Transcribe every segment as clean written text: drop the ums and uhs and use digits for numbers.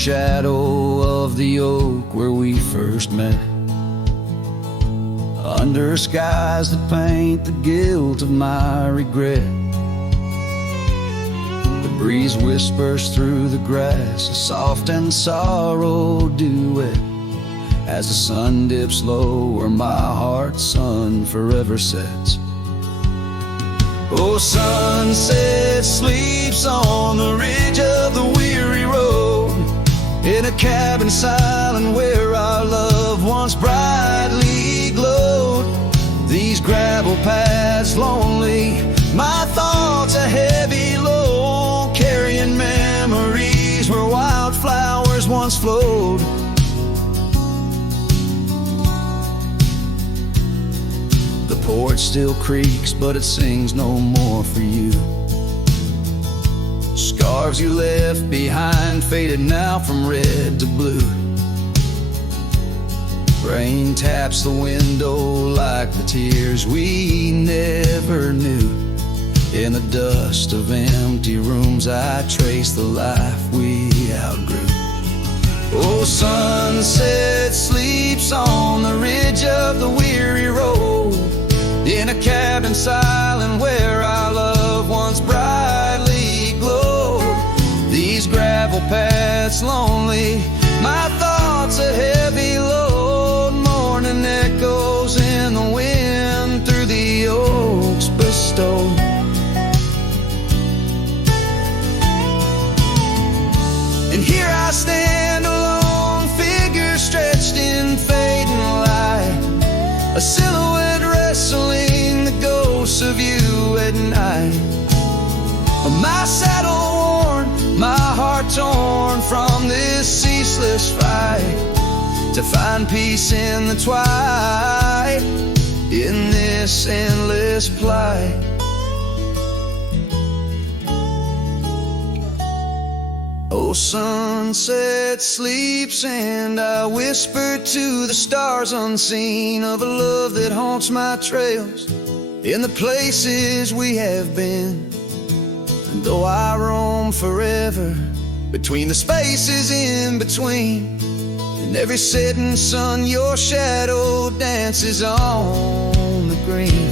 shadow of the oak where we first met, under skies that paint the guilt of my regret. The breeze whispers through the grass, a soft and sorrow duet, as the sun dips low where my heart's sun forever sets. Oh, sunset sleeps on the ridge of the weary road, in a cabin silent where our love once brightly glowed. These gravel paths lonely, my thoughts a heavy load, carrying memories where wildflowers once flowed. The porch still creaks, but it sings no more for you. Scarves you left behind, faded now from red to blue. Rain taps the window like the tears we never knew. In the dust of empty rooms I trace the life we outgrew. Oh, sunset sleeps on the ridge of the weary road, in a cabin silent where our love once brightly glowed. These gravel paths lonely, my thoughts a heavy load, mourning echoes in the wind through the oaks bestowed. And here I stand, a lone figure stretched in fading light, a silhouette wrestling the ghosts of you at night. My saddle worn, my heart torn from this ceaseless fight, to find peace in the twilight, in this endless plight. Oh, sunset sleeps and I whisper to the stars unseen of a love that haunts my trails in the places we have been. And though I roam forever between the spaces in between, in every setting sun your shadow dances on the green.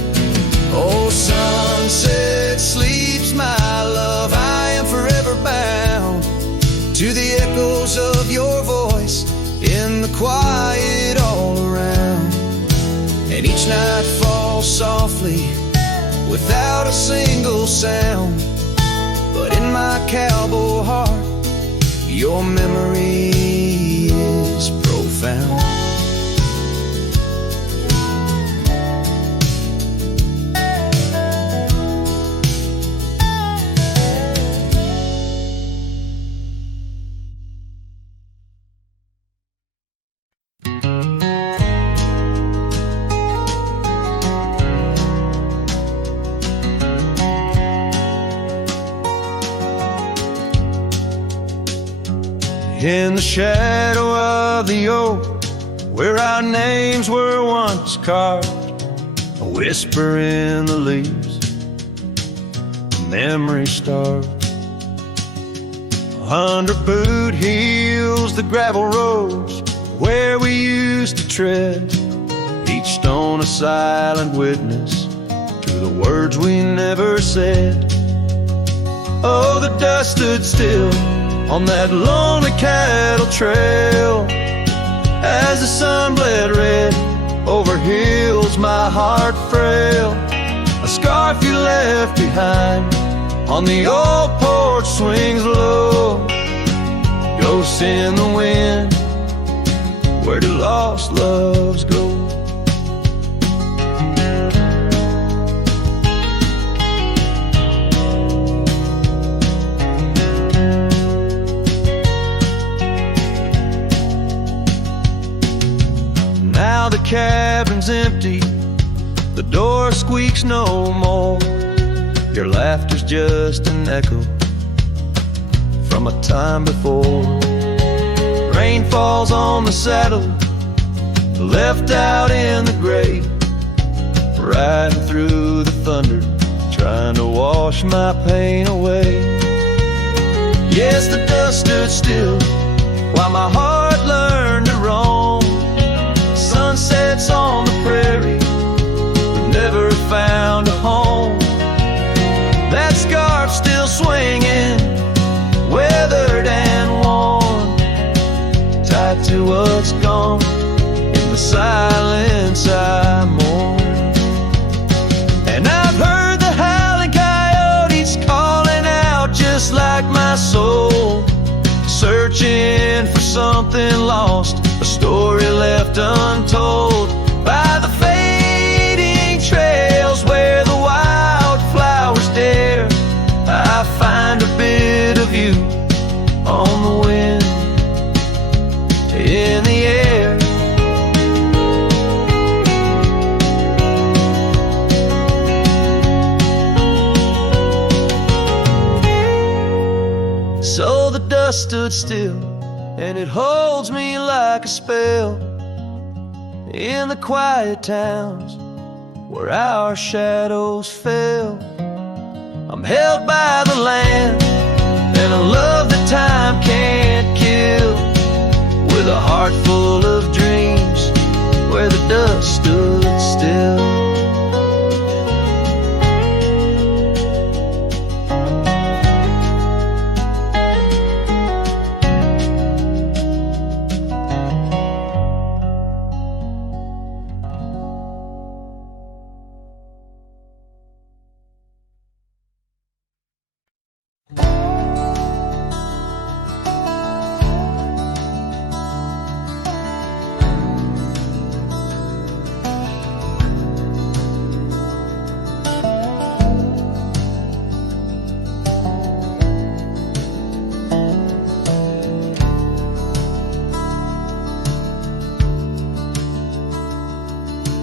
Oh, sunset sleeps, my love, I am forever bound to the echoes of your voice in the quiet all around. And each night falls softly without a single sound, but in my cowboy heart your memory is profound. In the shadow of the oak, where our names were once carved, a whisper in the leaves, a memory starved. Under boot heels, the gravel roads where we used to tread, each stone a silent witness to the words we never said. Oh, the dust stood still on that lonely cattle trail as the sun bled red over hills my heart frail. A scarf you left behind on the old porch swings low, ghosts in the wind, where do lost loves go? Now the cabin's empty, the door squeaks no more. Your laughter's just an echo from a time before. Rain falls on the saddle, left out in the gray, riding through the thunder, trying to wash my pain away. Yes, the dust stood still while my heart learned to roam. Sunsets on the prairie, but never found a home. That scarf still swinging, weathered and worn, tied to what's gone. In the silence I mourn. And I've heard the howling coyotes calling out just like my soul, searching for something lost, a story left untold. By the fading trails where the wildflowers dare, I find a bit of you on the wind, in the air. So the dust stood still, and it holds me like a spell. In the quiet towns where our shadows fell, I'm held by the land and a love that time can't kill, with a heart full of dreams where the dust stood still.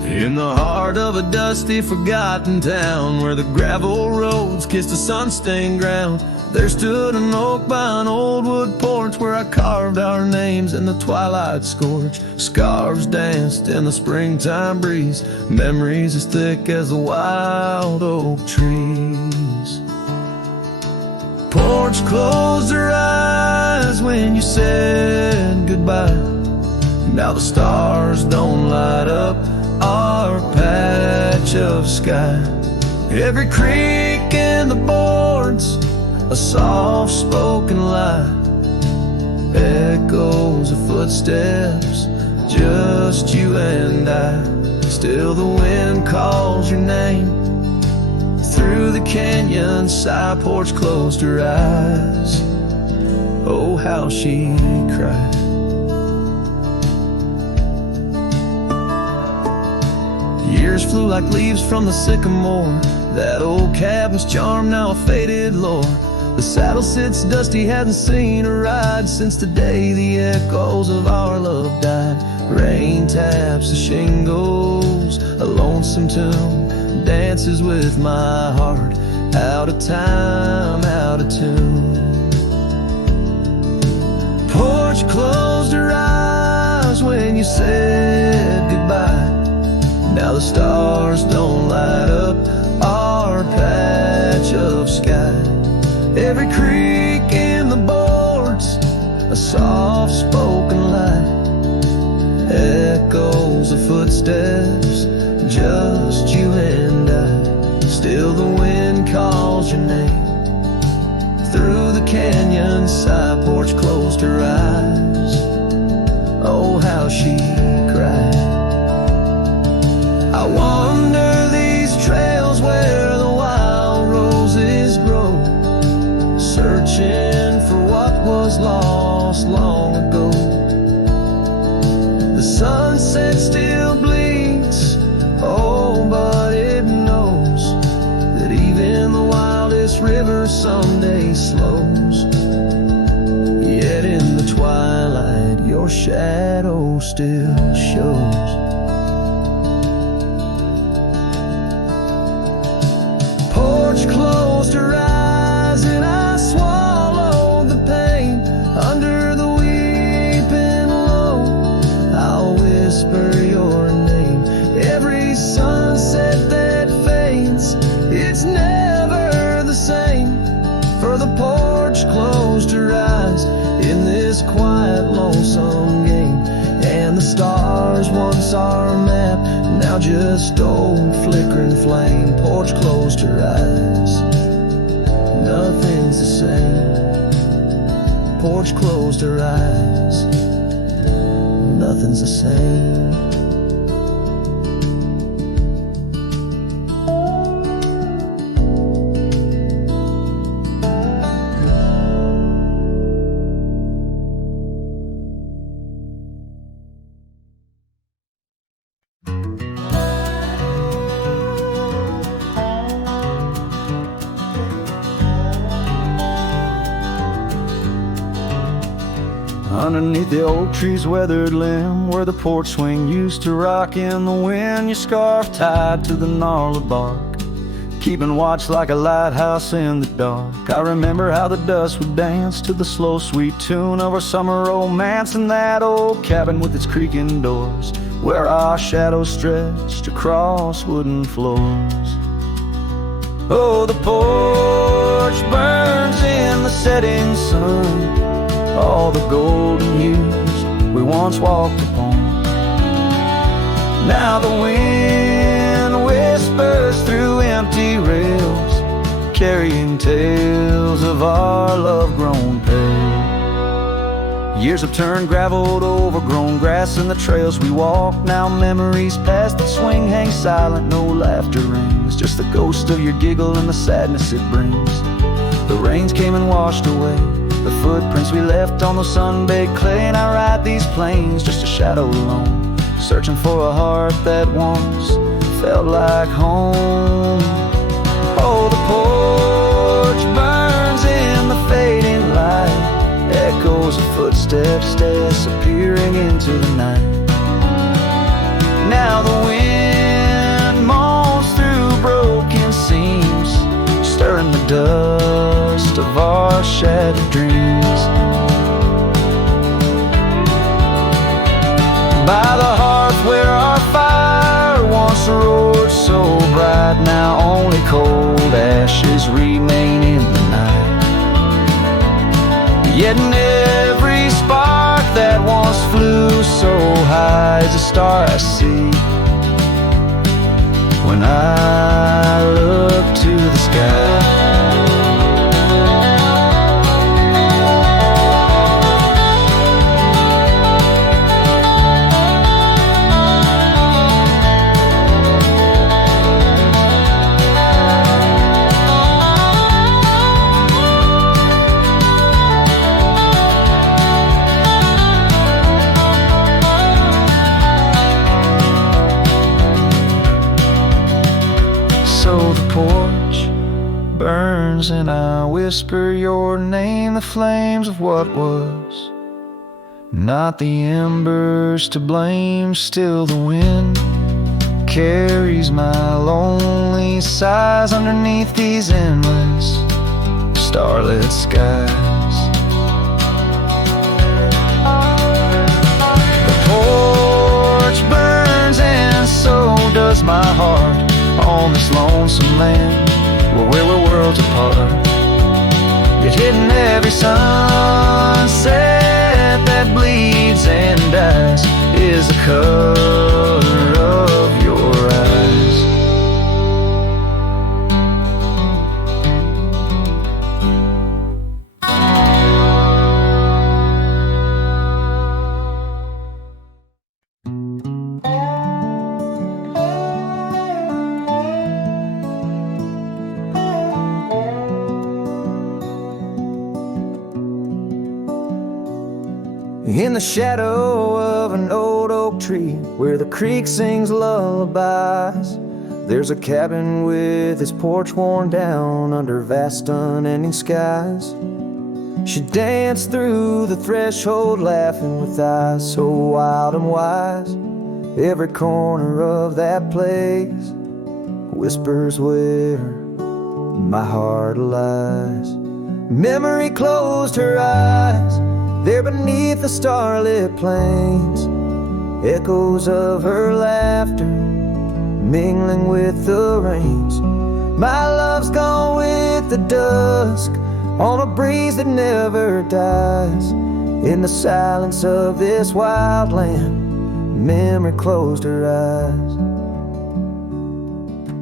In the heart of a dusty, forgotten town, where the gravel roads kissed the sun-stained ground, there stood an oak by an old wood porch, where I carved our names in the twilight scorch. Scarves danced in the springtime breeze, memories as thick as the wild oak trees. Porch closed her eyes when you said goodbye. Now the stars don't light up our patch of sky. Every creak in the boards, a soft-spoken lie, echoes of footsteps, just you and I. Still the wind calls your name through the canyon side. Porch closed her eyes, oh how she cried. Years flew like leaves from the sycamore, that old cabin's charm now a faded lore. The saddle sits dusty, hasn't seen a ride since the day the echoes of our love died. Rain taps the shingles, a lonesome tune dances with my heart, out of time, out of tune. Porch closed her eyes when you said goodbye. Now the stars don't light up our patch of sky. Every creak in the boards, a soft-spoken lie, echoes of footsteps, just you and I. Still the wind calls your name through the canyon side. Porch closed her eyes, oh how she cried. I wander these trails where the wild roses grow, searching for what was lost long ago. The sunset still bleeds, oh but it knows that even the wildest river someday slows. Yet in the twilight your shadow still shows. Closed her eyes and I swallowed the pain under the weeping low. I'll whisper your name. Every sunset that fades, it's never the same. For the porch closed her eyes in this quiet, lonely And the stars, once our map, now just old flickering flame. Porch closed her eyes, nothing's the same. Porch closed her eyes, nothing's the same. Underneath the oak tree's weathered limb, where the porch swing used to rock in the wind, your scarf tied to the gnarled bark, keeping watch like a lighthouse in the dark. I remember how the dust would dance to the slow sweet tune of our summer romance in that old cabin with its creaking doors, where our shadows stretched across wooden floors. Oh, the porch burns in the setting sun, all the golden years we once walked upon. Now the wind whispers through empty rails, carrying tales of our love-grown pale. Years have turned gravel to overgrown grass, and the trails we walk, now memories past that swing hang silent, no laughter rings, just the ghost of your giggle and the sadness it brings. The rains came and washed away the footprints we left on the sun-baked clay, and I ride these plains just a shadow alone, searching for a heart that once felt like home. Oh, the porch burns in the fading light, echoes of footsteps disappearing into the night. Now the wind moans through broken seams, stirring the dust of our shattered dreams. By the hearth where our fire once roared so bright, now only cold ashes remain in the night. Yet in every spark that once flew so high is a star I see when I look to the sky. So the porch burns and I whisper your name, the flames of what was, not the embers to blame. Still the wind carries my lonely sighs underneath these endless starlit skies. The porch burns and so does my heart on this lonesome land where we're worlds apart. Yet hidden every sunset that bleeds and dies is the color of your eyes. In the shadow of an old oak tree where the creek sings lullabies, there's a cabin with its porch worn down under vast unending skies. She danced through the threshold laughing with eyes so wild and wise. Every corner of that place whispers where my heart lies. Memory closed her eyes there beneath the starlit plains, echoes of her laughter mingling with the rains. My love's gone with the dusk on a breeze that never dies. In the silence of this wild land, Memory closed her eyes.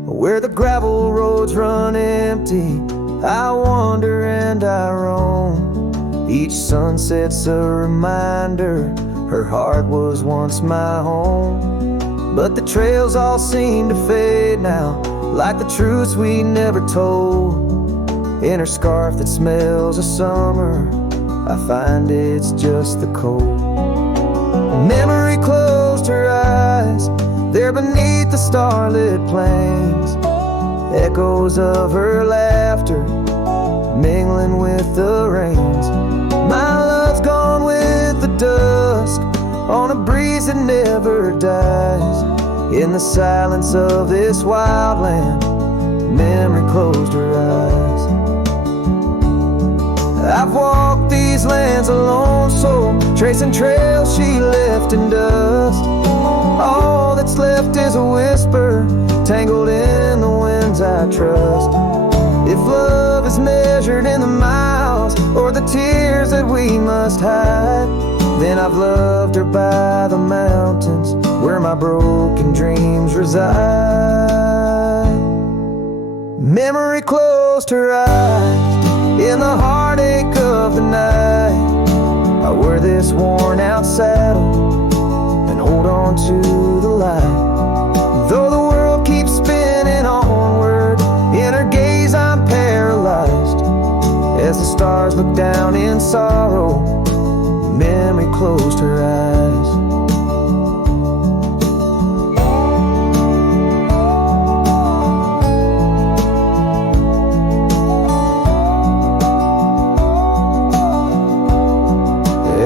Where the gravel roads run empty, I wander and I roam. Each sunset's a reminder her heart was once my home. But the trails all seem to fade now, like the truths we never told. In her scarf that smells of summer, I find it's just the cold. Memory closed her eyes, there beneath the starlit plains. Echoes of her laughter mingling with the rains. My love's gone with the dusk, on a breeze that never dies. In the silence of this wild land, memory closed her eyes. I've walked these lands alone, so tracing trails she left in dust. All that's left is a whisper, tangled in the winds I trust. If love is measured in the miles, or the tears that we must hide, then I've loved her by the mountains, where my broken dreams reside. Memory closed her eyes, in the heartache of the night. I wear this worn out saddle and hold on to the light. Though the world keeps spinning onward, in her gaze I'm paralyzed. As the stars look down in sorrow, memory closed her eyes.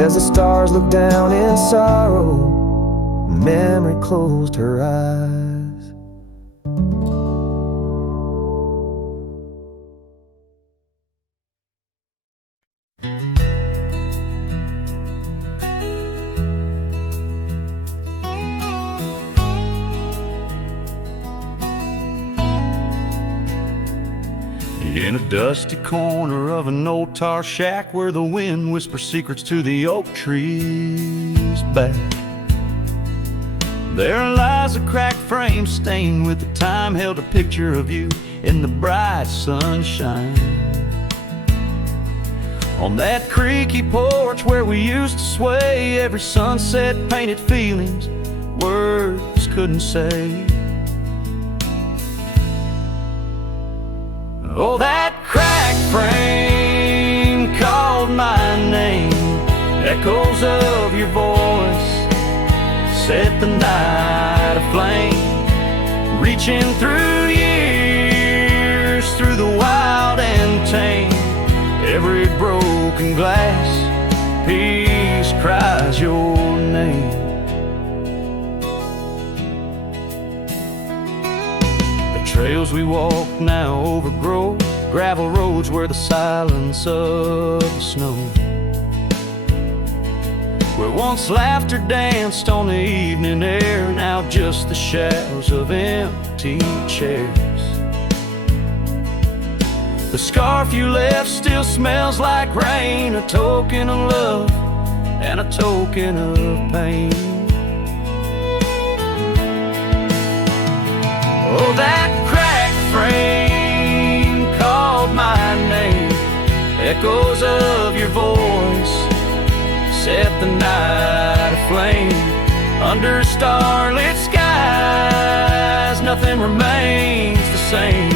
As the stars look down in sorrow, memory closed her eyes. In a dusty corner of an old tar shack, where the wind whispers secrets to the oak trees back, there lies a cracked frame stained with the time, held a picture of you in the bright sunshine. On that creaky porch where we used to sway, every sunset painted feelings words couldn't say. Oh, that cracked frame called my name. Echoes of your voice set the night aflame. Reaching through years, through the wild and tame. Every broken glass piece cries your name. Trails we walk now overgrow, gravel roads where the silence of the snow, where once laughter danced on the evening air, now just the shadows of empty chairs. The scarf you left still smells like rain, a token of love and a token of pain. Oh, that frame called my name. Echoes of your voice set the night aflame. Under starlit skies, nothing remains the same.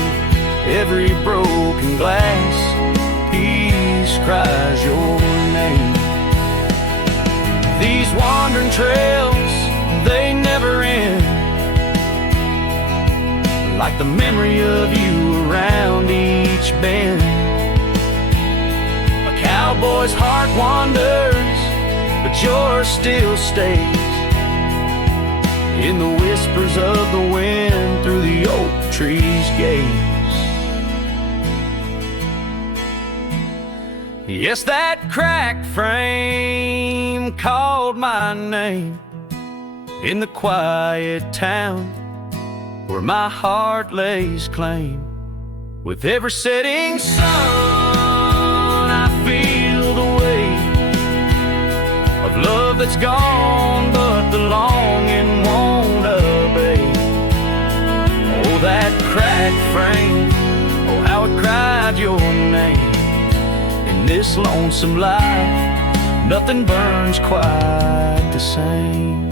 Every broken glass piece cries your name. These wandering trails, they never end, like the memory of you around each bend. A cowboy's heart wanders, but yours still stays in the whispers of the wind through the oak tree's gaze. Yes, that cracked frame called my name in the quiet town where my heart lays claim. With every setting sun, I feel the weight of love that's gone, but the longing your name. In this lonesome life, nothing burns quite the same.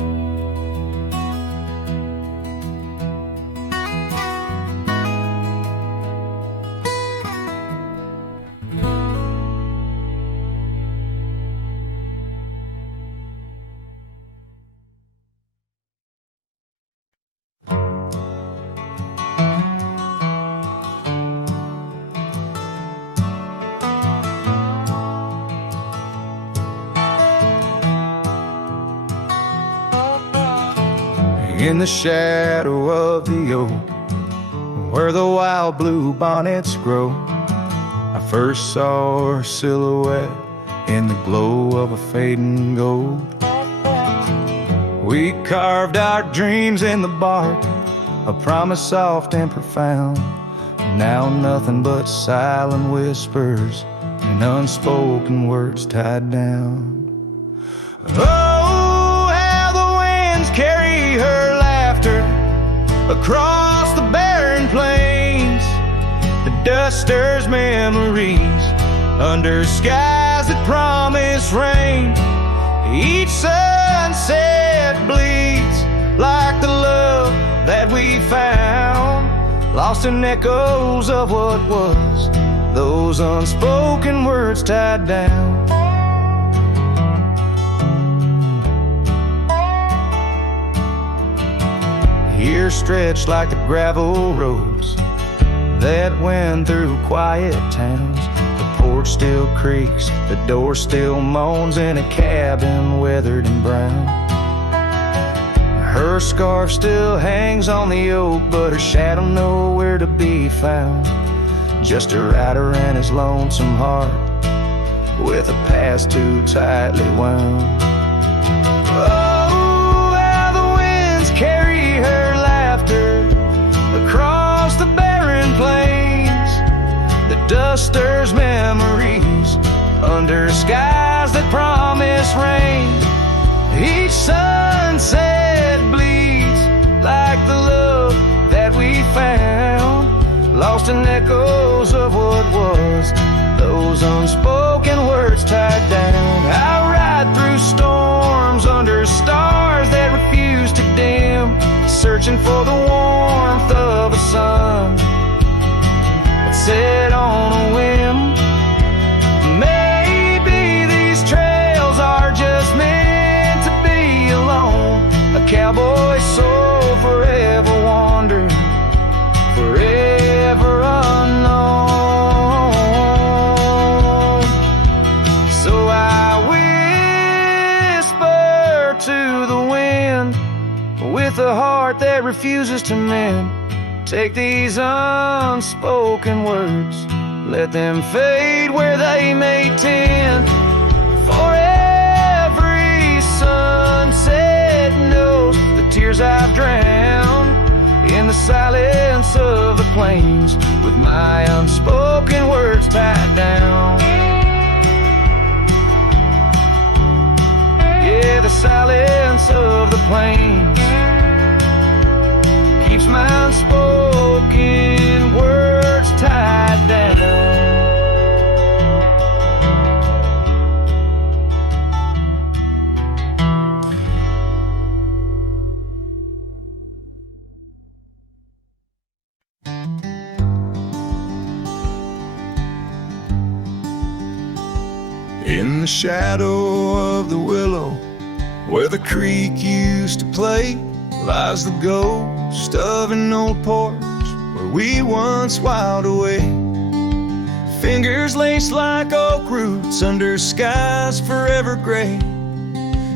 In the shadow of the oak, where the wild blue bonnets grow, I first saw her silhouette in the glow of a fading gold. We carved our dreams in the bark, a promise soft and profound. Now nothing but silent whispers and unspoken words tied down. Oh, how the winds carry her laughter across the barren plains. The dust stirs memories under skies that promise rain. Each sunset bleeds like the love that we found, lost in echoes of what was, those unspoken words tied down. Here stretched like the gravel roads that went through quiet towns. The porch still creaks, the door still moans in a cabin weathered and brown. Her scarf still hangs on the oak, but her shadow nowhere to be found. Just a rider and his lonesome heart, with a past too tightly wound. Oh, how the winds carry her laughter across the barren plains. The dust stirs memories under skies that promise rain. Each sunset bleeds like the love that we found, lost in echoes of what was, those unspoken words tied down. I ride through storms under stars that refuse to dim, searching for the warmth of a sun that set on a whim. Maybe these trails are just meant to be alone. A cowboy's soul forever wandering, forever unknown. So I whisper to the wind with a heart that refuses to mend. Take these unspoken words, let them fade where they may tend. For every sunset knows the tears I've drowned in the silence of the plains, with my unspoken words tied down. Yeah, the silence of the plains keeps my unspoken words tied down. In the shadow of the willow, where the creek used to play, lies the ghost of an old porch where we once whiled away. Fingers laced like oak roots under skies forever gray.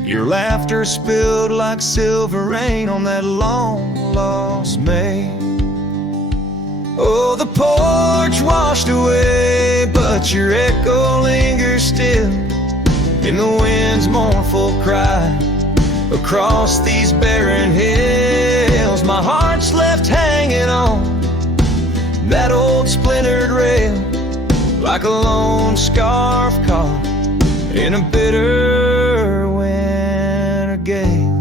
Your laughter spilled like silver rain on that long-lost May. Oh, the porch washed away, but your echo lingers still in the wind's mournful cry across these barren hills. My heart's left hanging on that old splintered rail, like a lone scarf caught in a bitter winter gale.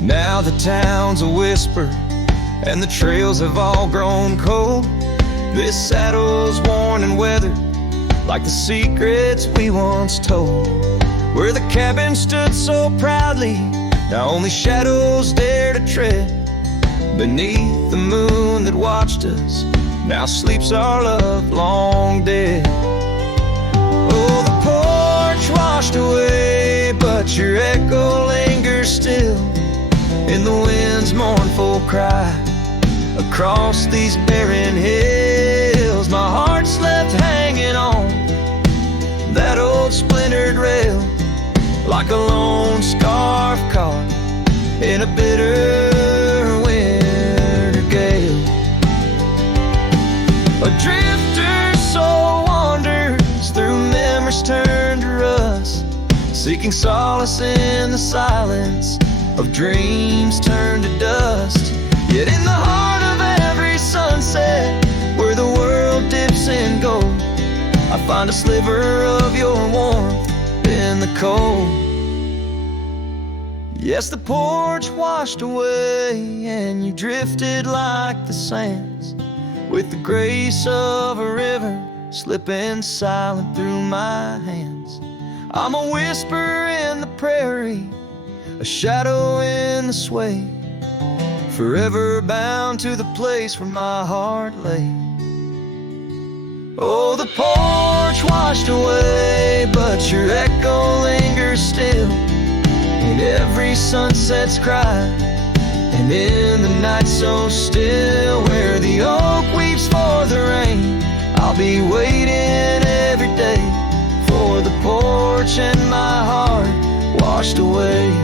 Now the town's a whisper and the trails have all grown cold. This saddle's worn and weathered like the secrets we once told. Where the cabin stood so proudly, now only shadows dare to tread. Beneath the moon that watched us, now sleeps our love long dead. Oh, the porch washed away, but your echo lingers still in the wind's mournful cry across these barren hills. My heart's left hanging on that old splintered rail, like a lone scarf caught in a bitter winter gale. A drifter soul wanders through memories turned to rust, seeking solace in the silence of dreams turned to dust. Yet in the heart of every sunset, where the world dips in gold, I find a sliver of your warmth in the cold. Yes, the porch washed away, and you drifted like the sands, with the grace of a river slipping silent through my hands. I'm a whisper in the prairie, a shadow in the sway, forever bound to the place where my heart lay. Oh, the porch washed away, but your echo lingers still in every sunset's cry, and in the night so still, where the oak weeps for the rain, I'll be waiting every day for the porch and my heart washed away.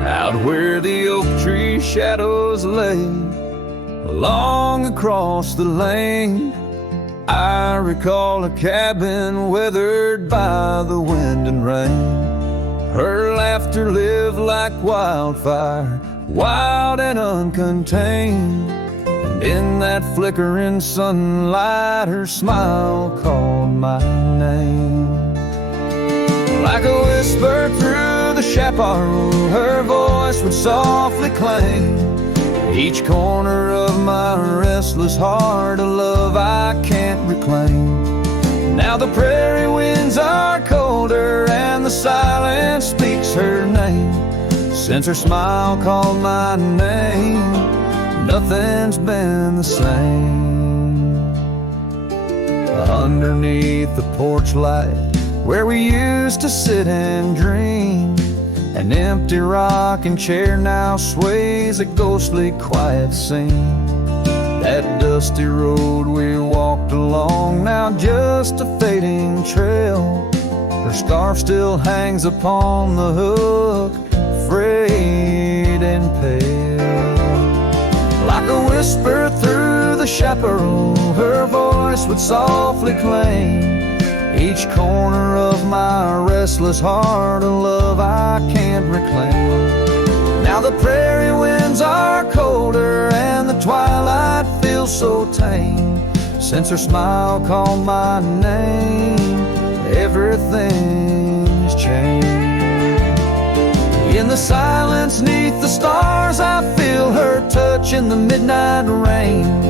Out where the oak tree shadows lay along across the lane, I recall a cabin weathered by the wind and rain. Her laughter lived like wildfire, wild and uncontained, and in that flickering sunlight her smile called my name. Like a whisper through the chaparral, her voice would softly clang, each corner of my restless heart, a love I can't reclaim. Now the prairie winds are colder, and the silence speaks her name. Since her smile called my name, nothing's been the same. Underneath the porch light, where we used to sit and dream, an empty rocking chair now sways a ghostly quiet scene. That dusty road we walked along, now just a fading trail. Her scarf still hangs upon the hook, frayed and pale. Like a whisper through the chaparral, her voice would softly claim each corner of my restless heart, a love I can't reclaim. Now the prairie winds are colder, and the twilight feels so tame. Since her smile called my name, everything's changed. In the silence neath the stars, I feel her touch in the midnight rain.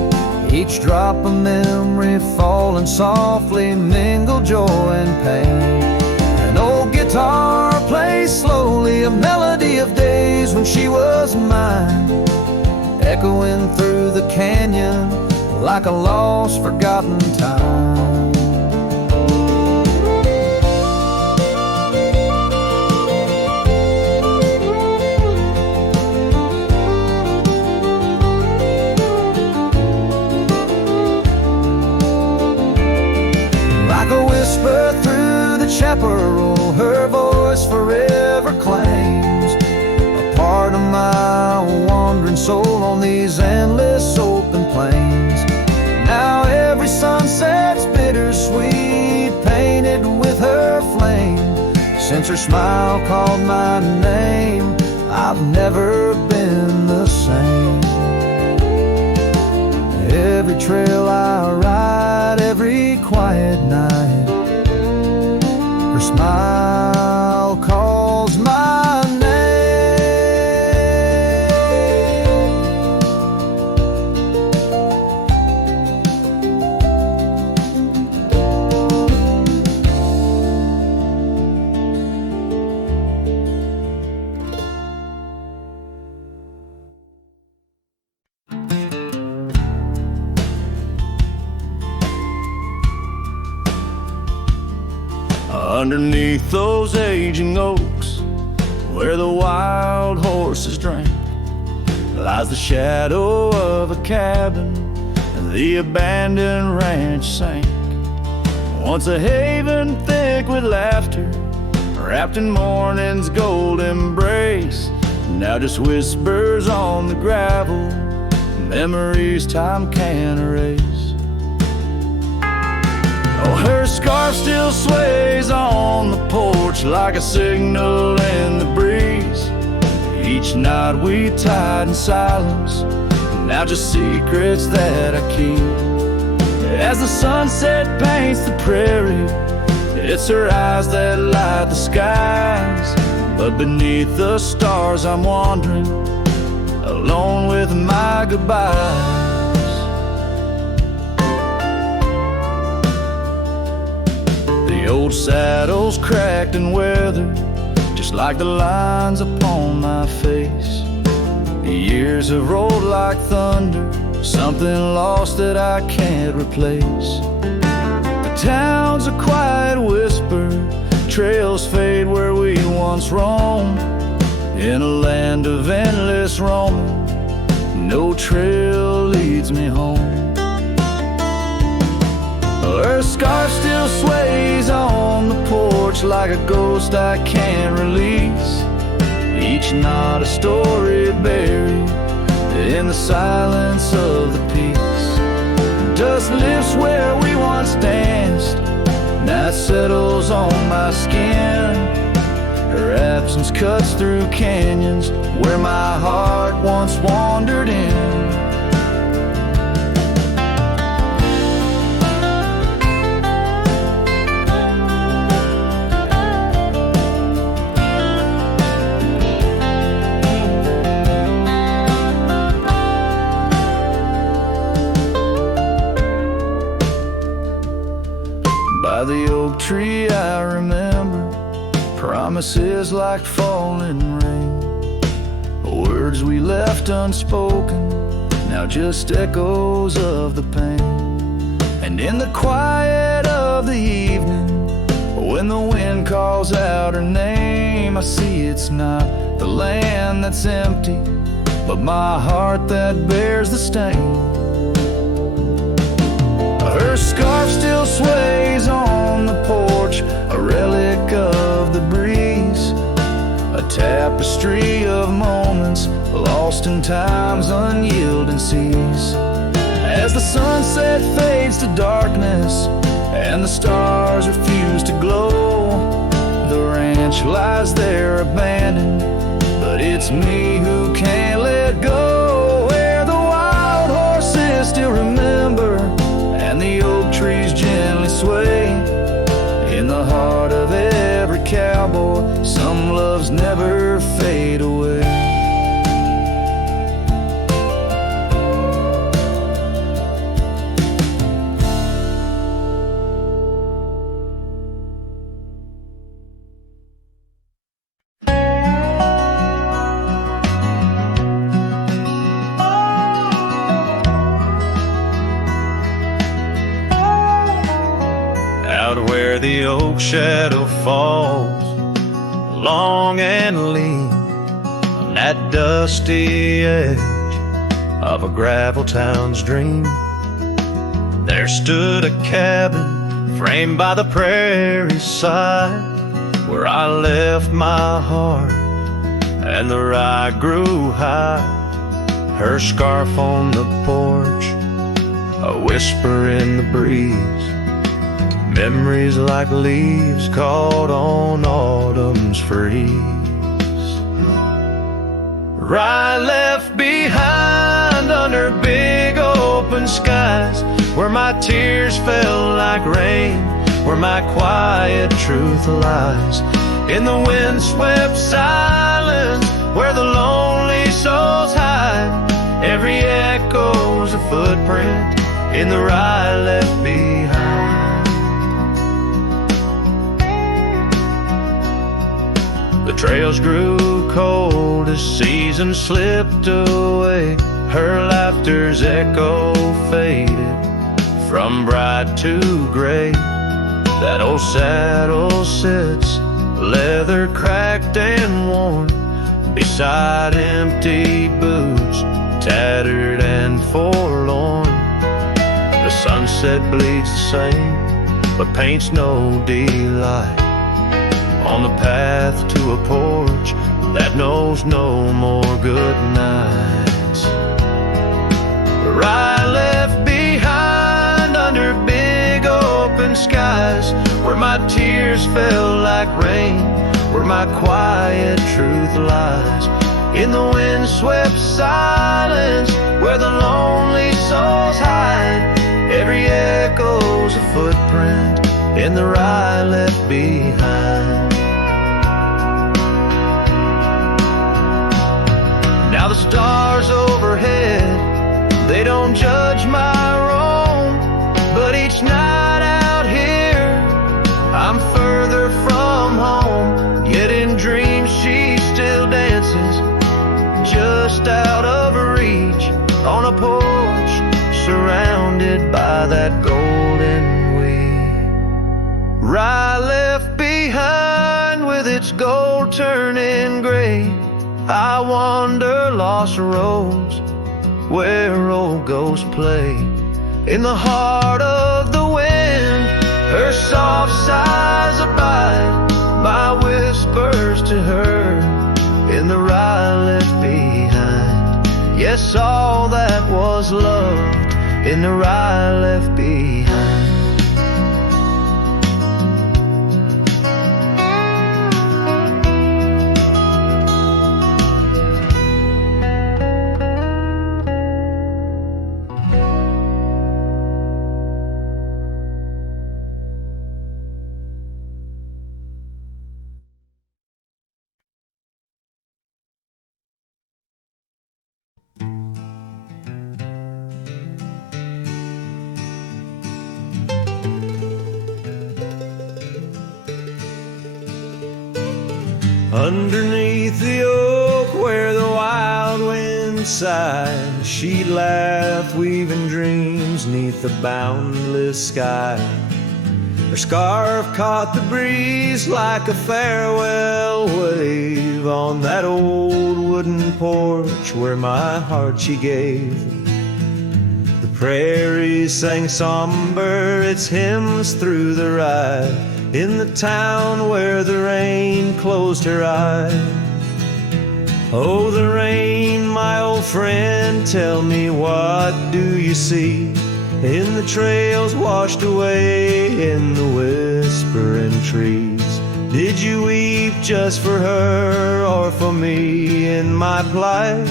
Each drop of memory falling softly mingle joy and pain. An old guitar plays slowly a melody of days when she was mine, echoing through the canyon like a lost forgotten time. Through the chaparral, her voice forever claims a part of my wandering soul on these endless open plains. Now every sunset's bittersweet, painted with her flame. her smile called my name, I've never been the same. Every trail I ride, every quiet night, her smile calls my name. Underneath those aging oaks, where the wild horses drank, lies the shadow of a cabin the abandoned ranch sank. Once a haven thick with laughter, wrapped in morning's gold embrace, now just whispers on the gravel, memories time can't erase. Oh, her scarf still sways on the porch like a signal in the breeze. Each knot we tied in silence, now just secrets that I keep. As the sunset paints the prairie, it's her eyes that light the skies. But beneath the stars I'm wandering, alone with my goodbyes. The old saddle's cracked and weathered, just like the lines upon my face. The years have rolled like thunder, something lost that I can't replace. The town's a quiet whisper, trails fade where we once roamed. In a land of endless roaming, no trail leads me home. Her scarf still sways on the porch like a ghost I can't release. Each knot a story buried in the silence of the peace. Dust lifts where we once danced, night settles on my skin. Her absence cuts through canyons where my heart once wandered in. By the oak tree I remember promises like falling rain, words we left unspoken, now just echoes of the pain. And in the quiet of the evening, when the wind calls out her name, I see it's not the land that's empty, but my heart that bears the stain. Her scarf still sways on the porch, a relic of the breeze, a tapestry of moments lost in time's unyielding seas. As the sunset fades to darkness and the stars refuse to glow, the ranch lies there abandoned, but it's me who can't let go. Where the wild horses still remember and the oak trees gently sway, in the heart of every cowboy, some loves never fade away. Out where the oak shadow falls, long and lean, on that dusty edge of a gravel town's dream, there stood a cabin framed by the prairie's side, where I left my heart and the rye grew high. Her scarf on the porch, a whisper in the breeze, Memories like leaves caught on autumn's freeze. Right left behind under big open skies, where my tears fell like rain, where my quiet truth lies. In the windswept silence, where the lonely souls hide, every echo's a footprint in the ride left behind. The trails grew cold as seasons slipped away. Her laughter's echo faded from bright to gray. That old saddle sits, leather cracked and worn, beside empty boots, tattered and forlorn. The sunset bleeds the same, but paints no delight on the path to a porch that knows no more good nights. Right left behind under big open skies, where my tears fell like rain, where my quiet truth lies. In the windswept silence, where the lonely souls hide, every echo's a footprint in the ride left behind. Now the stars overhead, they don't judge my roam, but each night out here I'm further from home. Yet in dreams she still dances, just out of reach, on a porch surrounded by that golden weed. Right left behind with its gold turning gray, I wander lost roads where old ghosts play. In the heart of the wind, her soft sighs abide, my whispers to her in the ride left behind. Yes, all that was loved in the ride left behind. Underneath the oak where the wild wind sighed, she'd laugh, weaving dreams neath the boundless sky. Her scarf caught the breeze like a farewell wave on that old wooden porch where my heart she gave. The prairies sang somber its hymns through the ride, in the town where the rain closed her eyes. Oh, the rain, my old friend, tell me, what do you see in the trails washed away in the whispering trees? Did you weep just for her or for me in my plight,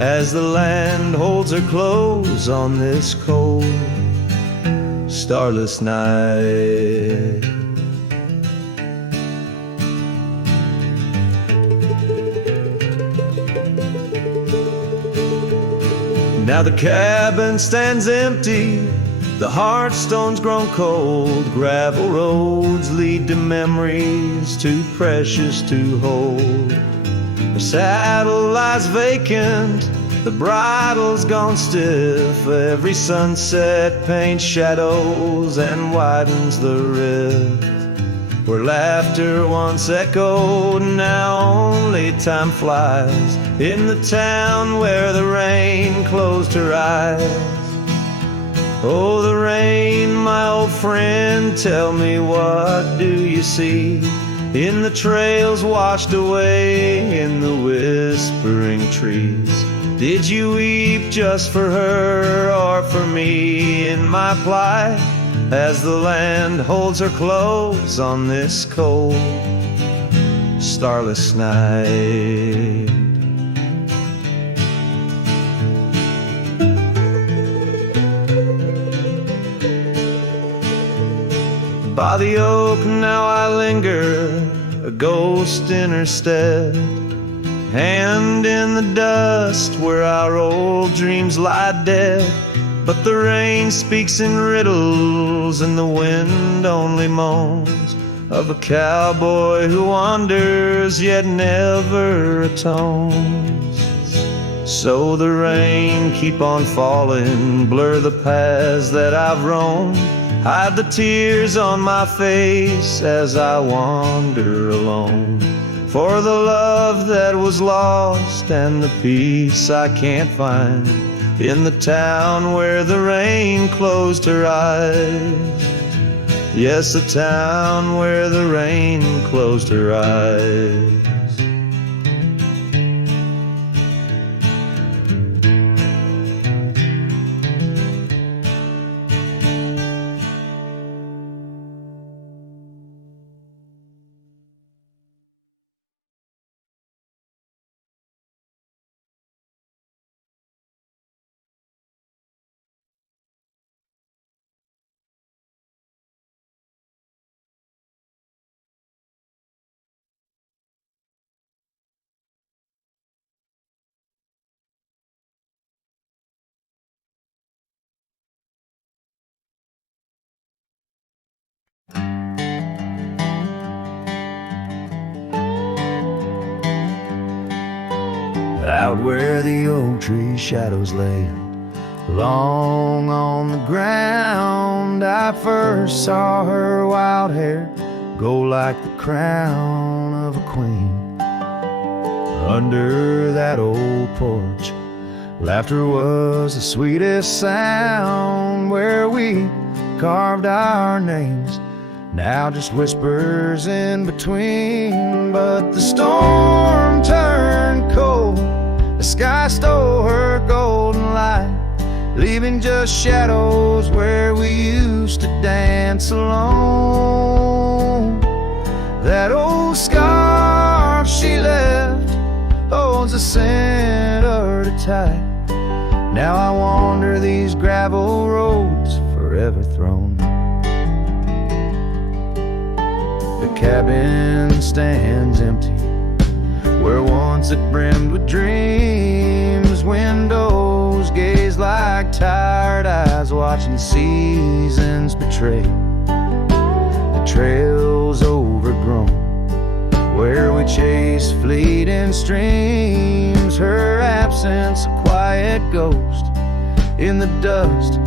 as the land holds her close on this cold, starless night? Now the cabin stands empty, the hearthstone's grown cold, gravel roads lead to memories too precious to hold. The saddle lies vacant, the bridle's gone stiff, every sunset paints shadows and widens the rift. Where laughter once echoed, now only time flies, in the town where the rain closed her eyes. Oh, the rain, my old friend, tell me, what do you see in the trails washed away in the whispering trees? Did you weep just for her or for me in my plight, as the land holds her close on this cold, starless night. By the oak now I linger, a ghost in her stead, hand in the dust where our old dreams lie dead. But the rain speaks in riddles and the wind only moans of a cowboy who wanders yet never atones. So the rain keep on falling, blur the paths that I've roamed, hide the tears on my face as I wander alone. For the love that was lost and the peace I can't find in the town where the rain closed her eyes. Yes, the town where the rain closed her eyes. Out where the oak tree shadows lay long on the ground, I first saw her wild hair go like the crown of a queen. Under that old porch, laughter was the sweetest sound. Where we carved our names, now just whispers in between. But the storm turned cold, the sky stole her golden light, leaving just shadows where we used to dance alone. That old scarf she left holds a scent of her tight. Now I wander these gravel roads forever thrown. The cabin stands empty where once it brimmed with dreams. Windows gaze like tired eyes watching seasons betray. The trails overgrown where we chase fleeting streams. Her absence a quiet ghost in the dust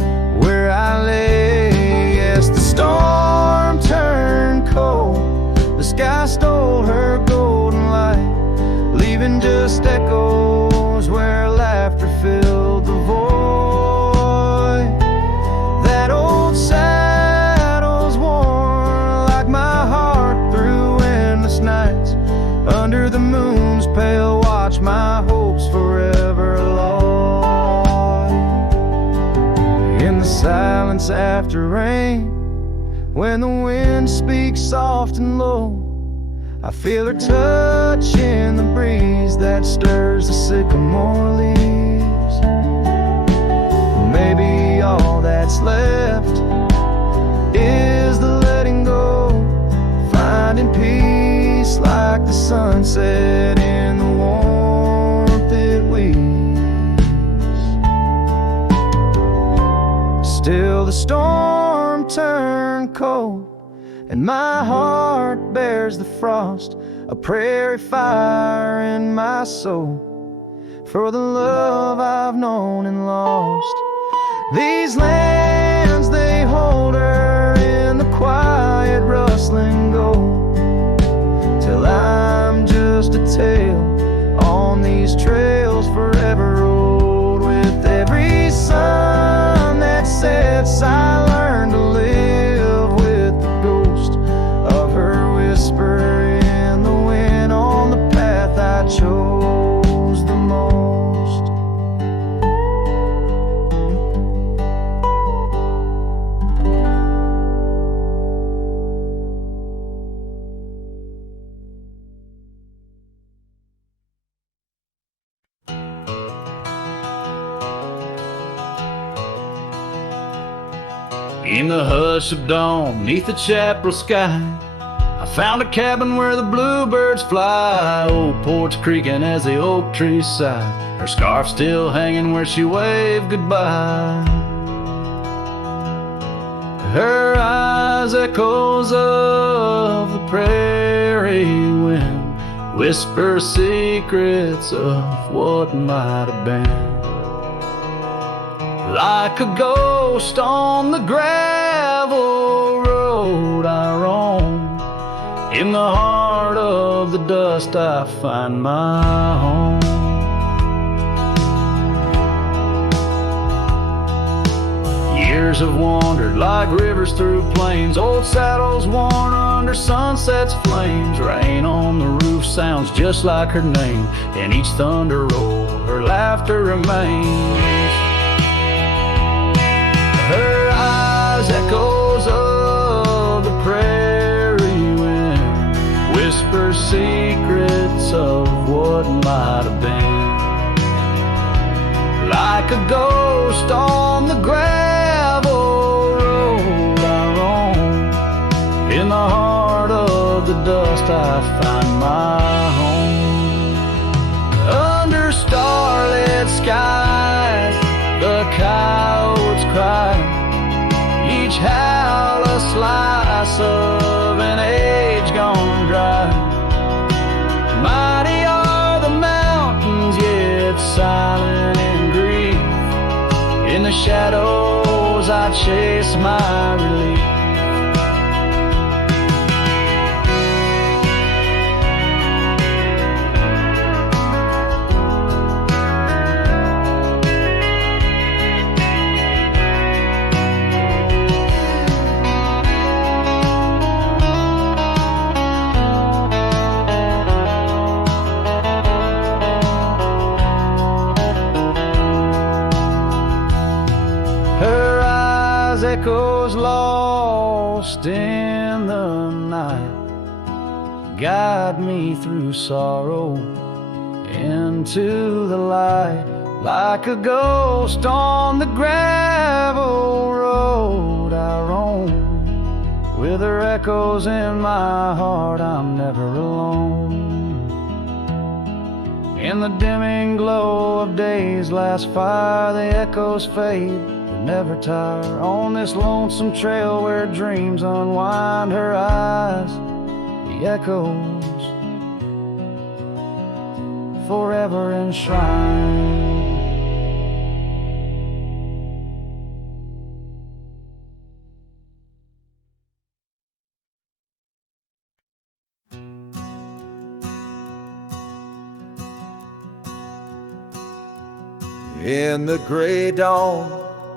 where I lay. Yes, the storm turned cold, the sky stole her golden light, leaving just echoes where laughter filled the void. That old saddle's worn like my heart through endless nights. Under the moon's pale watch, my hopes forever lost. In the silence after rain, when the wind speaks soft and low, I feel her touch in the breeze that stirs the sycamore leaves. Maybe all that's left is the letting go, finding peace like the sunset in the warmth it weaves. Still the storm turned cold, and my heart bears the frost, a prairie fire in my soul, for the love I've known and lost. These lands, they hold her in the quiet rustling gold, till I'm just a tale on these trails forever old. With every sun that sets, I learn to live with the ghost of her whisper in the wind on the path I chose the most. In the hush of dawn, neath the chapel sky, I found a cabin where the bluebirds fly. Old porch creaking as the oak trees sigh, her scarf still hanging where she waved goodbye. Her eyes echoes of the prairie wind, whisper secrets of what might have been. Like a ghost on the gravel road I roam, in the heart of the dust I find my home. Years have wandered like rivers through plains, old saddles worn under sunset's flames. Rain on the roof sounds just like her name, in each thunder roll her laughter remains. Her eyes echoes of the prairie wind, whisper secrets of what might have been. Like a ghost on the gravel road I roam, in the heart of the dust I find my home. Under starlit skies the coyotes cry, each howl a slice of an age gone dry. Mighty are the mountains, yet silent in grief. In the shadows I chase my relief. Echoes lost in the night, guide me through sorrow into the light. Like a ghost on the gravel road I roam, with her echoes in my heart I'm never alone. In the dimming glow of day's last fire the echoes fade, never tire. On this lonesome trail where dreams unwind, her eyes, the echoes forever enshrined. In the gray dawn,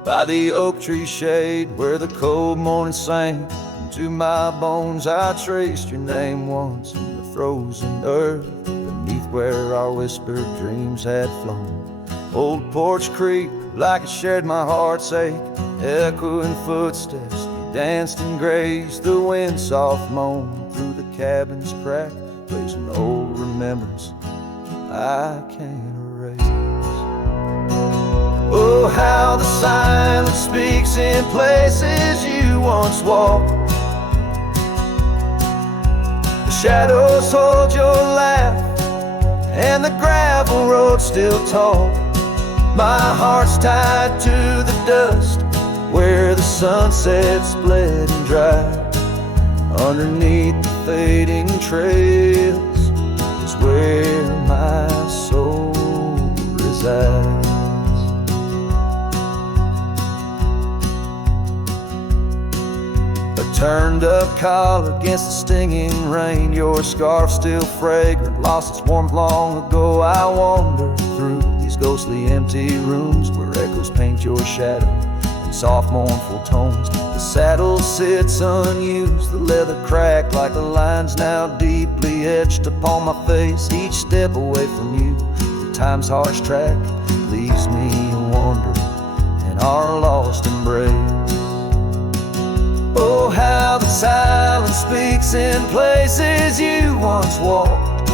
by the oak tree shade, where the cold morning sank into my bones, I traced your name once in the frozen earth, beneath where our whispered dreams had flown. Old porch creak like it shared my heart's ache, echoing footsteps, you danced and grazed. The wind soft moan through the cabin's crack, plays an old remembrance I can't erase. Oh, how the silence speaks in places you once walked. The shadows hold your laugh, and the gravel road still talk. My heart's tied to the dust, where the sunset's bled and dry. Underneath the fading trails is where my soul resides. Turned up collar against the stinging rain, your scarf still fragrant, lost its warmth long ago. I wander through these ghostly empty rooms where echoes paint your shadow in soft mournful tones. The saddle sits unused, the leather cracked like the lines now deeply etched upon my face. Each step away from you, time's harsh track leaves me wandering in our lost embrace. Oh, how the silence speaks in places you once walked.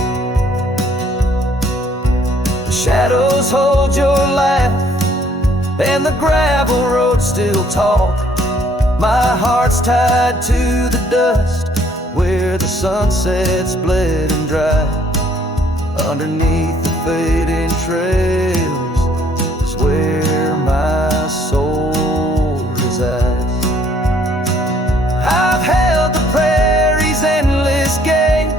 The shadows hold your laugh, and the gravel road still talk. My heart's tied to the dust where the sunsets bled and dried. Underneath the fading trails is where my soul resides. I've held the prairie's endless gaze,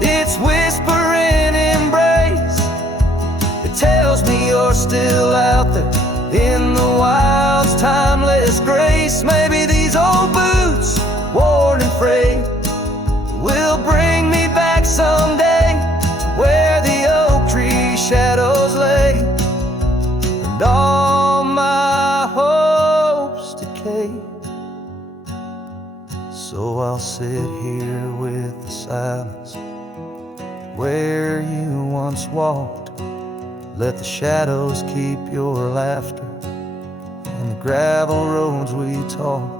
its whispering embrace. It tells me you're still out there in the wild's timeless grace. Maybe these old boots, worn and frayed, will bring me back someday to where the oak tree shadows lay and all my hopes decay. So I'll sit here with the silence where you once walked. Let the shadows keep your laughter and the gravel roads we talk.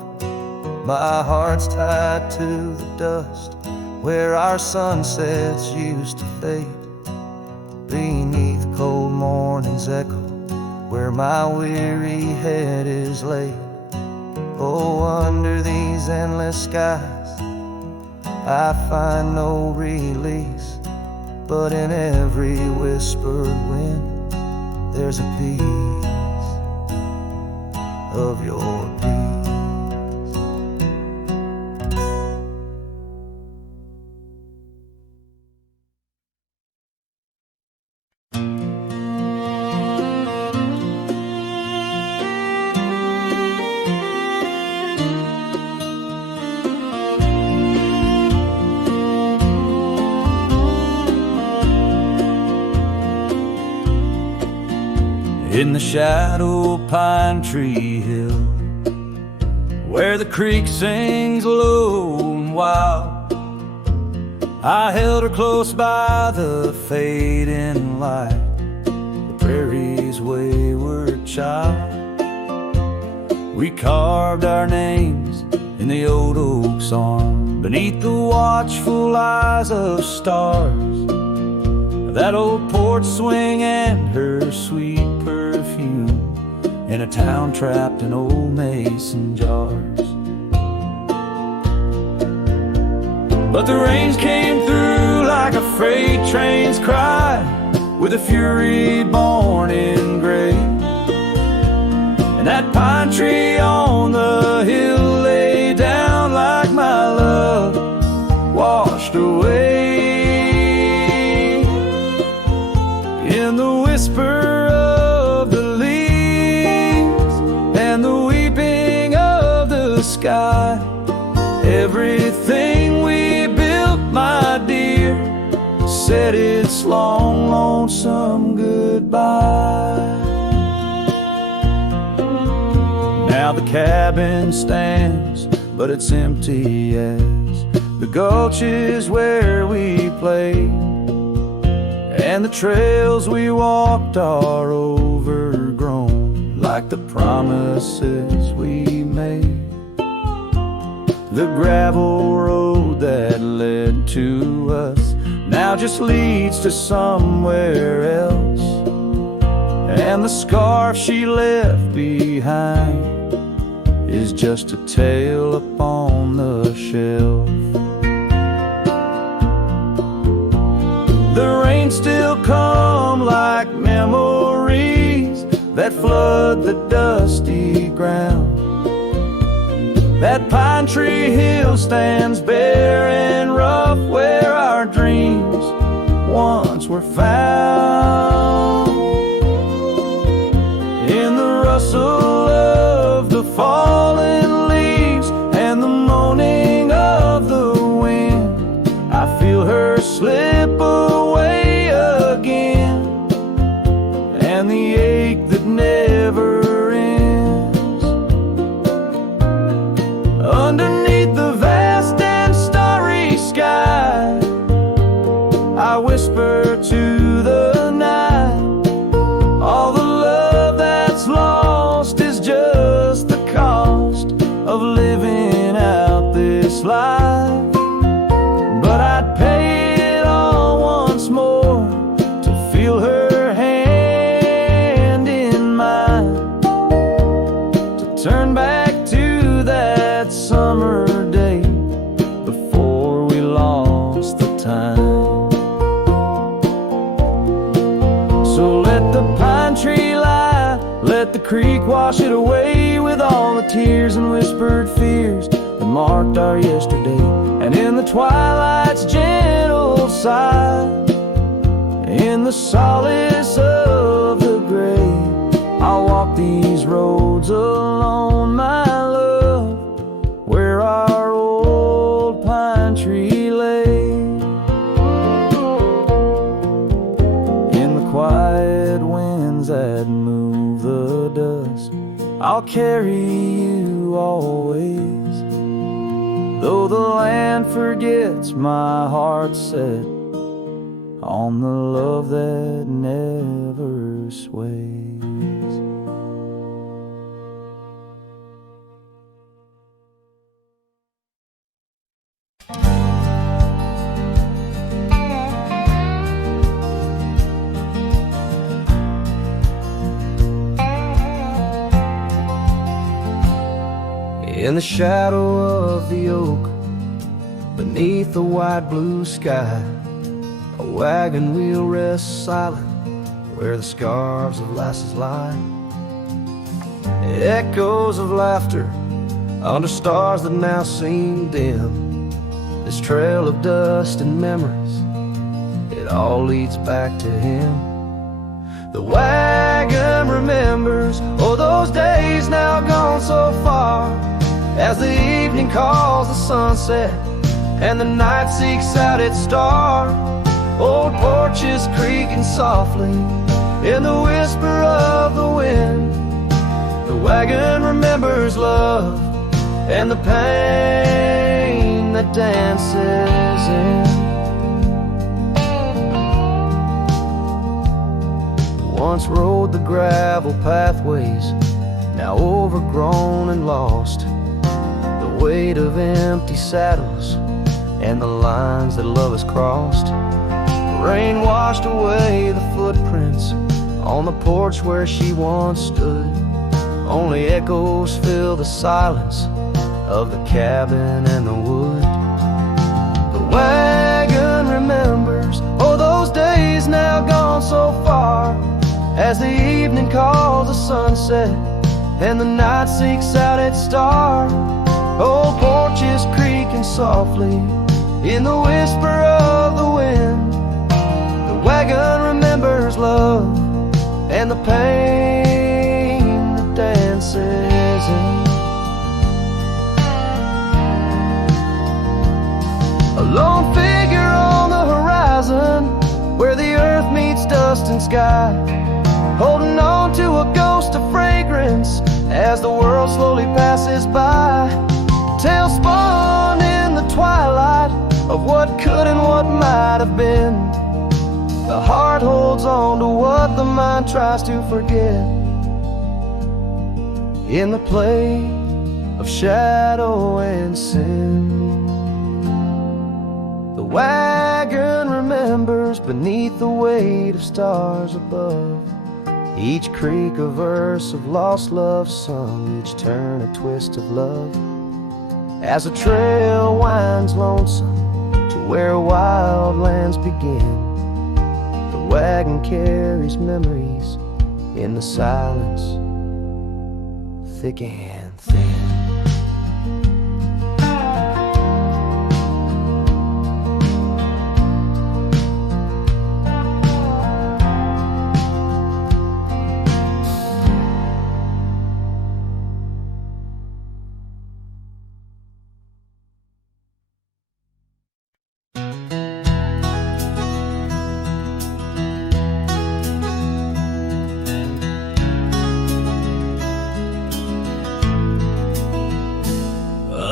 My heart's tied to the dust where our sunsets used to fade. Beneath cold morning's echo where my weary head is laid. Oh, under these endless skies I find no release, but in every whispered wind there's a piece of your peace. In the shadow of Pine Tree Hill, where the creek sings low and wild, I held her close by the fading light, the prairie's wayward child. We carved our names in the old oak's arm, beneath the watchful eyes of stars, that old porch swing and her sweet perfume, in a town trapped in old mason jars. But the rains came through like a freight train's cry, with a fury born in gray, and that pine tree on the hill lay down like my love washed away. In the whisper of the leaves and the weeping of the sky, everything we built, my dear, said its long, lonesome goodbye. Now the cabin stands, but it's empty as the gulches where we played, and the trails we walked are overgrown like the promises we made. The gravel road that led to us now just leads to somewhere else, and the scarf she left behind is just a tale upon the shelf. The rain still come like memories that flood the dusty ground. That pine tree hill stands bare and rough where our dreams once were found. In the rustle of the fallen leaves and the moaning of the wind, I feel her slip away again, and the ache that never ends. Underneath the vast and starry sky, I whisper to the night, all the love that's lost is just the cost of living out this life. But I'd pay it all once more to feel her hand in mine, to turn back to that that summer day before we lost the time. So let the pine tree lie, let the creek wash it away with all the tears and whispered fears that marked our yesterday. And in the twilight's gentle sigh, in the solace of the gray, I'll walk these roads alone, my love, where our old pine tree lay. In the quiet winds that move the dust, I'll carry you always. Though the land forgets, my heart set on the love that never sways. In the shadow of the oak, beneath the wide blue sky, a wagon wheel rests silent where the scarves of lasses lie. Echoes of laughter under stars that now seem dim. This trail of dust and memories, it all leads back to him. The wagon remembers, oh, those days now gone so far, as the evening calls the sunset and the night seeks out its star. Old porches creaking softly in the whisper of the wind. The wagon remembers love and the pain that dances in. Once rode the gravel pathways, now overgrown and lost. The weight of empty saddles and the lines that love has crossed. Rain washed away the footprints on the porch where she once stood. Only echoes fill the silence of the cabin and the wood. The wagon remembers, oh, those days now gone so far, as the evening calls the sunset and the night seeks out its star. Old porches creaking softly in the whisper of the wind. The wagon remembers love and the pain that dances in. A lone figure on the horizon, where the earth meets dust and sky, holding on to a ghost of fragrance as the world slowly passes by. Tales spun in the twilight of what could and what might have been. The heart holds on to what the mind tries to forget. In the play of shadow and sin, the wagon remembers beneath the weight of stars above. Each creak a verse of lost love sung, each turn a twist of love. As the trail winds lonesome to where wild lands begin, the wagon carries memories in the silence, thick and thin.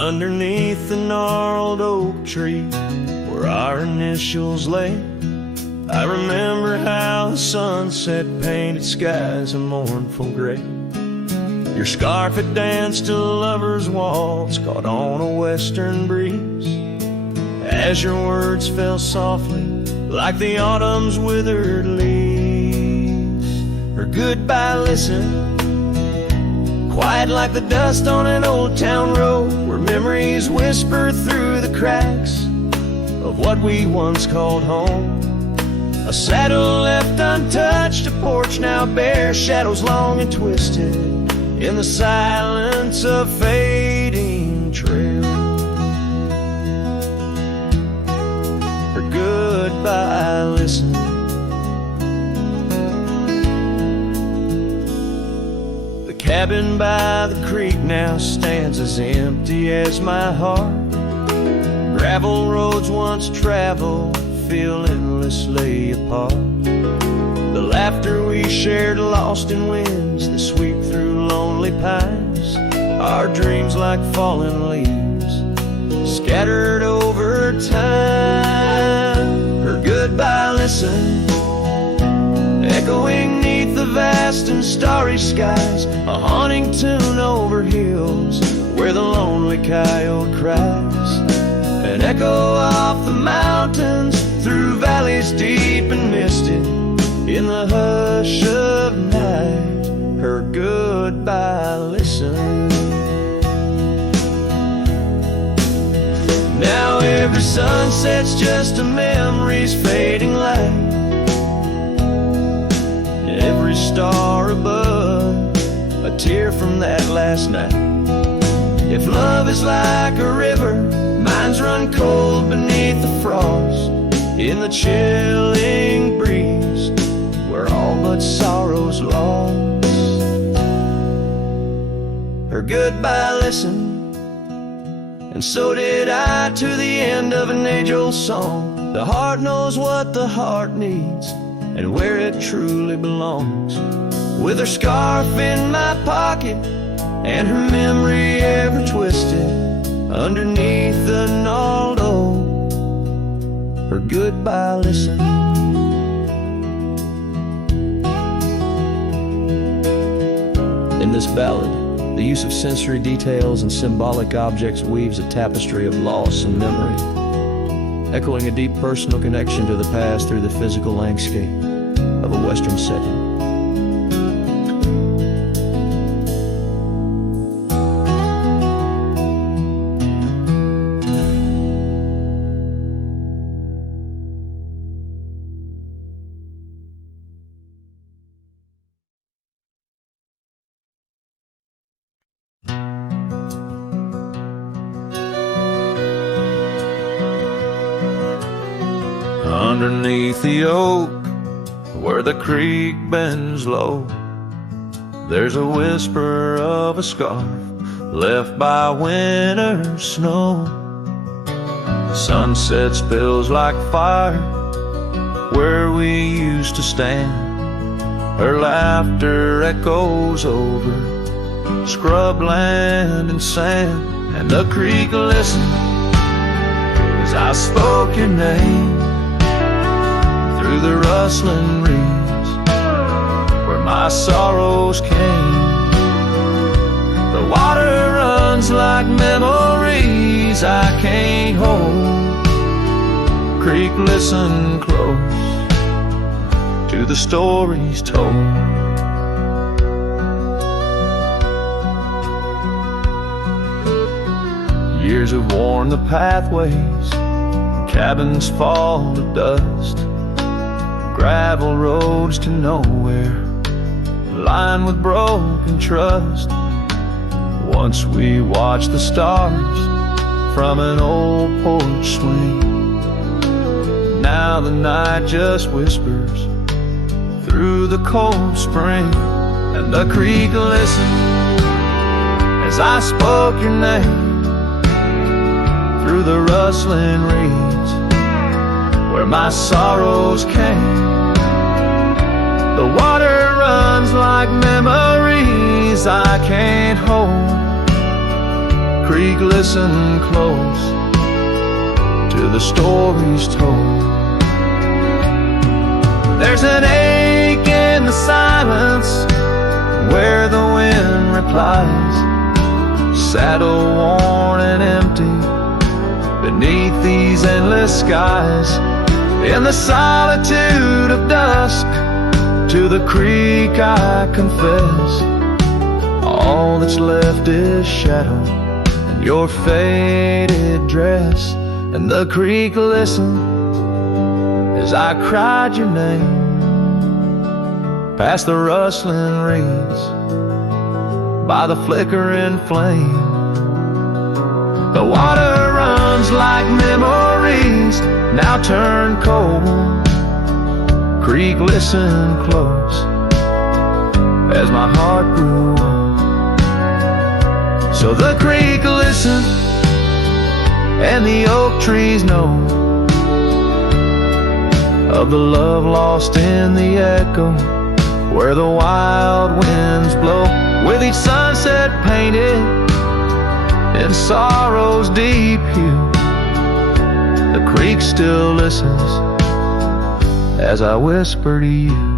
Underneath the gnarled oak tree where our initials lay, I remember how the sunset painted skies a mournful gray. Your scarf had danced a lover's waltz caught on a western breeze, as your words fell softly like the autumn's withered leaves. Her goodbye listened, quiet like the dust on an old town road, where memories whisper through the cracks of what we once called home. A saddle left untouched, a porch now bare, shadows long and twisted in the silence of fading trail. Her goodbye listen. The cabin by the creek now stands as empty as my heart. Gravel roads once traveled feel endlessly apart. The laughter we shared lost in winds that sweep through lonely pines. Our dreams like fallen leaves scattered over time. Her goodbye listen, echoing neath the vast and starry skies. A haunting tune over hills where the lonely coyote cries. An echo off the mountains through valleys deep and misty in the hush of night. Her goodbye listen. Now every sunset's just a memory's fading light. Every star above, a tear from that last night. If love is like a river, mine's run cold beneath the frost. In the chilling breeze, where all but sorrow's lost. Her goodbye listened, and so did I, to the end of an age-old song. The heart knows what the heart needs, and where it truly belongs. With her scarf in my pocket, and her memory ever twisted underneath the gnarled oak. Her goodbye listen. In this ballad, the use of sensory details and symbolic objects weaves a tapestry of loss and memory, echoing a deep personal connection to the past through the physical landscape of a Western setting. Underneath the oak, where the creek bends low, there's a whisper of a scarf left by winter snow. The sunset spills like fire where we used to stand. Her laughter echoes over scrubland and sand. And the creek listened as I spoke your name through the rustling reeds where my sorrows came. The water runs like memories I can't hold. Creek, listen close to the stories told. Years have worn the pathways, cabins fall to dust, gravel roads to nowhere, lined with broken trust. Once we watched the stars from an old porch swing. Now the night just whispers through the cold spring. And the creek listened as I spoke your name through the rustling reeds where my sorrows came. The water runs like memories I can't hold. Creek, listen close to the stories told. There's an ache in the silence where the wind replies, saddle worn and empty beneath these endless skies. In the solitude of dusk, to the creek I confess, all that's left is shadow and your faded dress, and the creek listened as I cried your name past the rustling reeds by the flickering flame. The water runs like memories now turn cold. Creek listened close as my heart grew old. So the creek listened and the oak trees know of the love lost in the echo where the wild winds blow, with each sunset painted in sorrow's deep hue. The creek still listens as I whisper to you.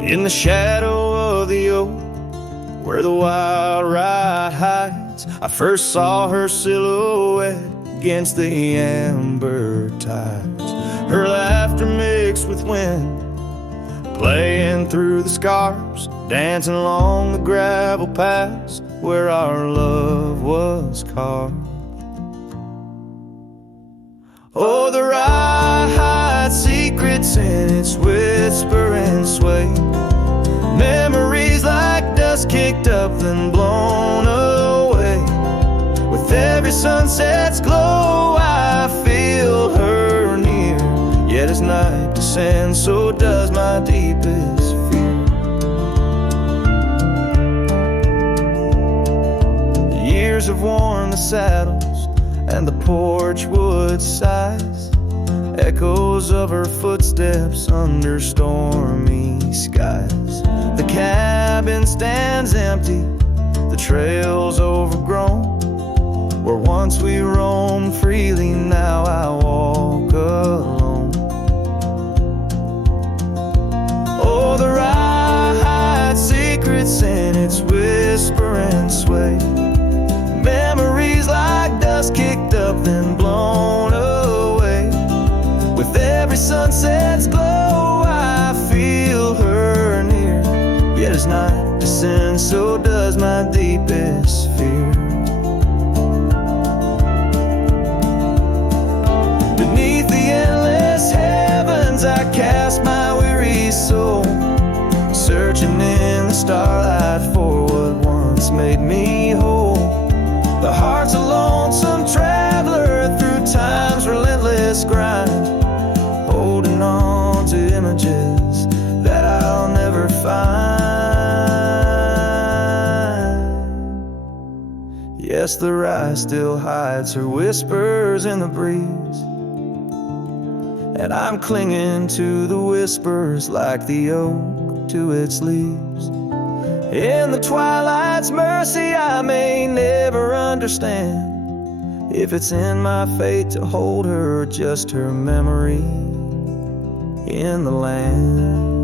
In the shadow of the oak, where the wild ride hides, I first saw her silhouette against the amber tides. Her laughter mixed with wind, playing through the scars, dancing along the gravel paths where our love was carved. Oh, the ride hides secrets in its whisper and sway, memories like dust kicked up then blown away. With every sunset's glow I feel her near, yet as night descends so does my deepest fear. The years have worn the saddles and the porch wood sighs, echoes of her footsteps under stormy skies. The cabin stands empty, the trail's overgrown, where once we roamed freely, now I walk alone. Oh, the ride hides secrets in its whisper and sway, memories like dust kicked up then blown away. With every sunset's glow I feel her near, yet as night descends so does my deepest fear. Beneath the endless heavens I cast my weary soul, searching in the starlight for what once made me whole. The heart's a lonesome traveler through time's relentless grind, holding on to images that I'll never find. Yes, the rye still hides her whispers in the breeze, and I'm clinging to the whispers like the oak to its leaves. In the twilight's mercy I may never understand if it's in my fate to hold her or just her memory in the land.